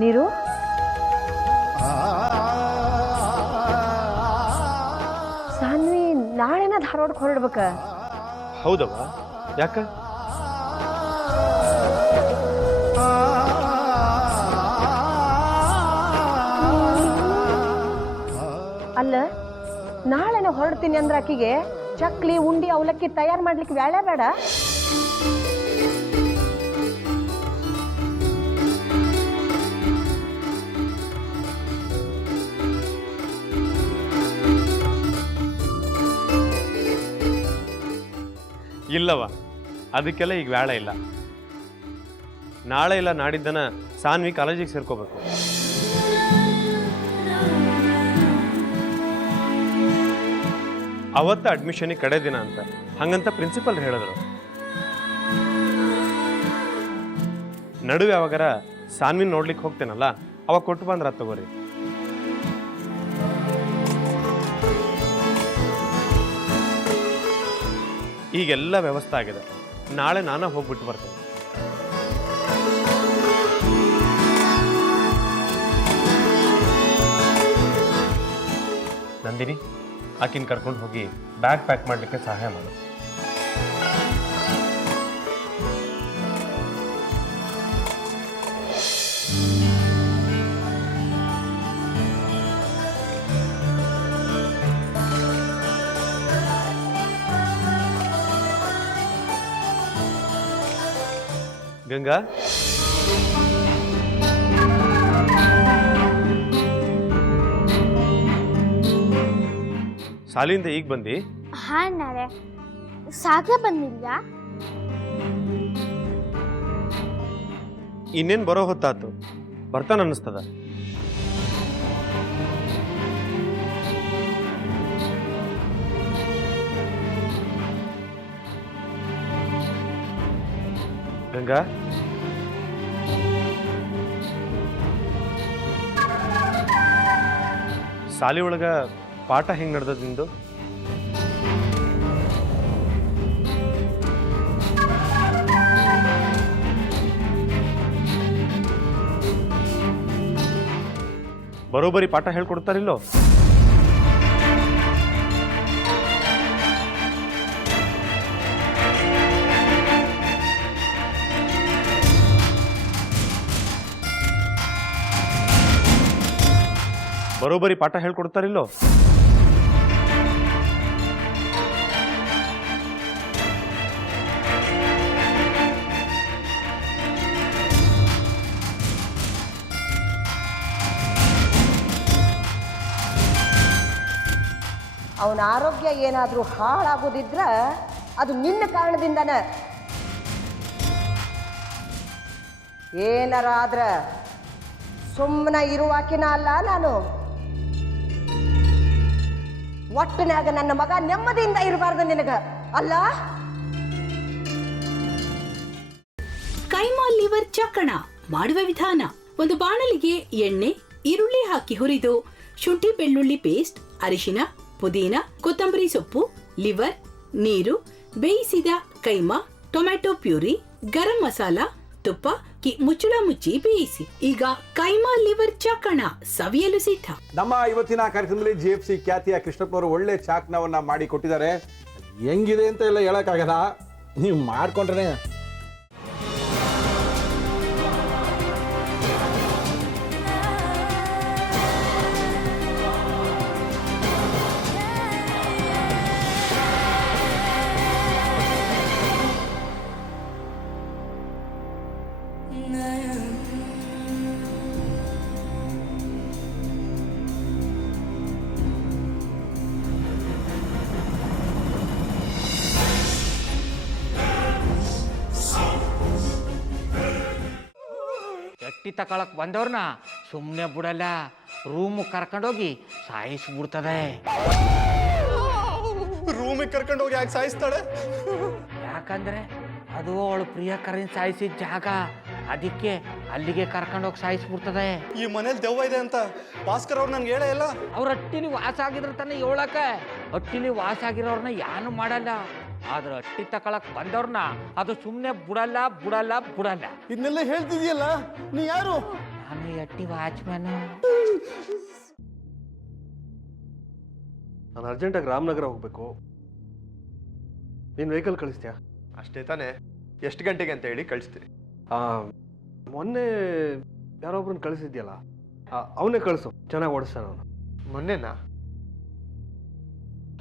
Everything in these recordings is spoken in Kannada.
ನೀರು ಸಾನ್ವಿ ನಾಳೆನ ಧಾರವಾಡಕ್ಕೆ ಹೊರಡ್ಬೇಕ. ಹೌದವ, ಯಾಕ? ಅಲ್ಲ, ನಾಳೆನ ಹೊರಡ್ತೀನಿ ಅಂದ್ರೆ ಆಕಿಗೆ ಚಕ್ಲಿ ಉಂಡಿ ಅವಲಕ್ಕಿ ತಯಾರು ಮಾಡ್ಲಿಕ್ಕೆ ಬ್ಯಾಳೆ ಬೇಡ? ಇಲ್ಲವ, ಅದಕ್ಕೆಲ್ಲ ಈಗ ಬೇಡ ಇಲ್ಲ. ನಾಳೆ ಇಲ್ಲ ನಾಡಿದ್ದನ ಸಾನ್ವಿ ಕಾಲೇಜಿಗೆ ಸೇರ್ಕೋಬೇಕು. ಅವತ್ತ ಅಡ್ಮಿಷನಿಗೆ ಕಡೆ ದಿನ ಅಂತ ಹಂಗಂತ ಪ್ರಿನ್ಸಿಪಲ್ ಹೇಳಿದ್ರು. ನಡುವೆ ಯಾವಾಗಾರ ಸಾನ್ವಿ ನೋಡ್ಲಿಕ್ಕೆ ಹೋಗ್ತೇನಲ್ಲ, ಅವಾಗ ಕೊಟ್ಟು ಬಂದ್ರ ತಗೋರಿ. ಈಗೆಲ್ಲ ವ್ಯವಸ್ಥೆ ಆಗಿದೆ. ನಾಳೆ ನಾನು ಹೋಗ್ಬಿಟ್ಟು ಬರ್ತೇನೆ. ನಂದಿನಿ, ಆಕಿನ ಕರ್ಕೊಂಡು ಹೋಗಿ ಬ್ಯಾಗ್ ಪ್ಯಾಕ್ ಮಾಡಲಿಕ್ಕೆ ಸಹಾಯ ಮಾಡು. ಗಂಗಾ, ಶಾಲೆಯಿಂದ ಈಗ ಬಂದಿ? ಹಾ ನಾಳೆ ಸಾಗ ಬಂದಿಲ್ಲ. ಇನ್ನೇನ್ ಬರೋ ಹೊತ್ತಾತು, ಬರ್ತಾನ ಅನ್ನಿಸ್ತದ. ಗಂಗಾ, ಶಾಲೆ ಒಳಗ ಪಾಠ ಹೆಂಗ್ ನಡೆದದ ನಿಂದು? ಬರೋಬ್ಬರಿ ಪಾಠ ಹೇಳ್ಕೊಡ್ತಾರಿಲ್ಲೋ? ಬರೋಬ್ಬರಿ ಪಾಠ ಹೇಳ್ಕೊಡ್ತಾರಿಲ್ಲೋ? ಅವನ ಆರೋಗ್ಯ ಏನಾದರೂ ಹಾಳಾಗೋದಿದ್ರ ಅದು ನಿನ್ನ ಕಾರಣದಿಂದನ. ಏನಾರ ಆದ್ರ ಸುಮ್ಮನೆ ಇರುವಾಕಿನ ಅಲ್ಲ ನಾನು. ಒಟ್ಟಿನಾಗ ನನ್ನ ಮಗ ನೆಮ್ಮದಿಯಿಂದ ಇರಬಾರ್ದು ನಿನಗ, ಅಲ್ಲ? ಕೈಮಾ ಲಿವರ್ ಚಕ್ಕಣ ಮಾಡುವ ವಿಧಾನ: ಒಂದು ಬಾಣಲಿಗೆ ಎಣ್ಣೆ, ಈರುಳ್ಳಿ ಹಾಕಿ ಹುರಿದು ಶುಂಠಿ ಬೆಳ್ಳುಳ್ಳಿ ಪೇಸ್ಟ್, ಅರಿಶಿನ, ಪುದೀನ, ಕೊತ್ತಂಬರಿ ಸೊಪ್ಪು, ಲಿವರ್, ನೀರು, ಬೇಯಿಸಿದ ಕೈಮಾ, ಟೊಮ್ಯಾಟೊ ಪ್ಯೂರಿ, ಗರಂ ಮಸಾಲ, ತುಪ್ಪ ಮುಚ್ಚಳ ಮುಚ್ಚಿ ಬೇಯಿಸಿ. ಈಗ ಕೈಮಾ ಲಿವರ್ ಚಾಕಣ ಸವಿಯಲು ಸಿದ್ಧ. ನಮ್ಮ ಇವತ್ತಿನ ಕಾರ್ಯಕ್ರಮದಲ್ಲಿ GFC ಖ್ಯಾತಿಯ ಕೃಷ್ಣಪ್ಪನವರು ಒಳ್ಳೆ ಚಾಕ್ನವನ್ನ ಮಾಡಿ ಕೊಟ್ಟಿದ್ದಾರೆ. ಹೆಂಗಿದೆ ಅಂತ ಎಲ್ಲ ಹೇಳಕ್ಕಾಗಲ್ಲ, ನೀವು ಮಾಡ್ಕೊಂಡ್ರೆ. ಎಟ್ಟಿ ತಕೊಳಕ್ ಬಂದವ್ರನ್ನ ಸುಮ್ಮನೆ ಬಿಡಲ್ಲ, ರೂಮ್ ಕರ್ಕೊಂಡೋಗಿ ಸಾಯಿಸ್ಬಿಡ್ತದೆ. ರೂಮಿಗೆ ಕರ್ಕೊಂಡೋಗಿ ಯಾಕೆ ಸಾಯಿಸ್ತಾಳೆ? ಯಾಕಂದ್ರೆ ಅದು ಅವಳು ಪ್ರಿಯಕರನ್ ಸಾಯಿಸಿದ ಜಾಗ, ಅದಕ್ಕೆ ಅಲ್ಲಿಗೆ ಕರ್ಕೊಂಡೋಗಿ ಸಾಯಿಸ್ಬಿಡ್ತದೆ. ಈ ಮನೇಲಿ ದೆವ್ವ ಇದೆ ಅಂತ ಭಾಸ್ಕರ್ ಅವ್ರು ನನ್ಗೆ ಹೇಳೇ ಇಲ್ಲ. ಅವ್ರ ಹಟ್ಟಿಲಿ ವಾಸ ಆಗಿದ್ರ ತಾನೆ ಹೇಳಕ. ಹಟ್ಟಿಲಿ ವಾಸ ಆಗಿರೋರ್ನ ಯಾನು ಮಾಡಲ್ಲ, ಆದ್ರೆ ಹಟ್ಟಿ ತಕೊಳಕ್ ಬಂದವ್ರನ್ನ ಅದು ಸುಮ್ಮನೆ ಬಿಡಲ್ಲ ಬಿಡಲ್ಲ ಬಿಡಲ್ಲ. ಇದನ್ನೆಲ್ಲ ಹೇಳ್ತಿದ್ಯಲ್ಲ, ನೀ ಯಾರು? ನಾನು ಎಟ್ಟಿ ವಾಚ್ಮ್ಯಾನು. ನಾನು ಅರ್ಜೆಂಟಾಗಿ ರಾಮನಗರ ಹೋಗ್ಬೇಕು. ನೀನು ವೆಹಿಕಲ್ ಕಳಿಸ್ತೀಯಾ? ಅಷ್ಟೇ ತಾನೇ, ಎಷ್ಟು ಗಂಟೆಗೆ ಅಂತ ಹೇಳಿ ಕಳಿಸ್ತೀನಿ. ಮೊನ್ನೆ ಯಾರೊಬ್ರನ್ನ ಕಳಿಸಿದ್ಯಲ್ಲ, ಅವನೇ ಕಳಿಸು, ಚೆನ್ನಾಗಿ ಓಡಿಸ್ತಾನ ಅವನು. ಮೊನ್ನೆನಾ?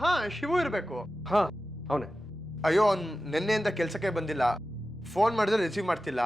ಹಾ, ಶಿವು ಇರಬೇಕು. ಹಾಂ, ಅವನೇ. ಅಯ್ಯೋ, ಅವ್ನು ನಿನ್ನೆಯಿಂದ ಕೆಲಸಕ್ಕೆ ಬಂದಿಲ್ಲ. ಫೋನ್ ಮಾಡಿದ್ರೆ ರಿಸೀವ್ ಮಾಡ್ತಿಲ್ಲ.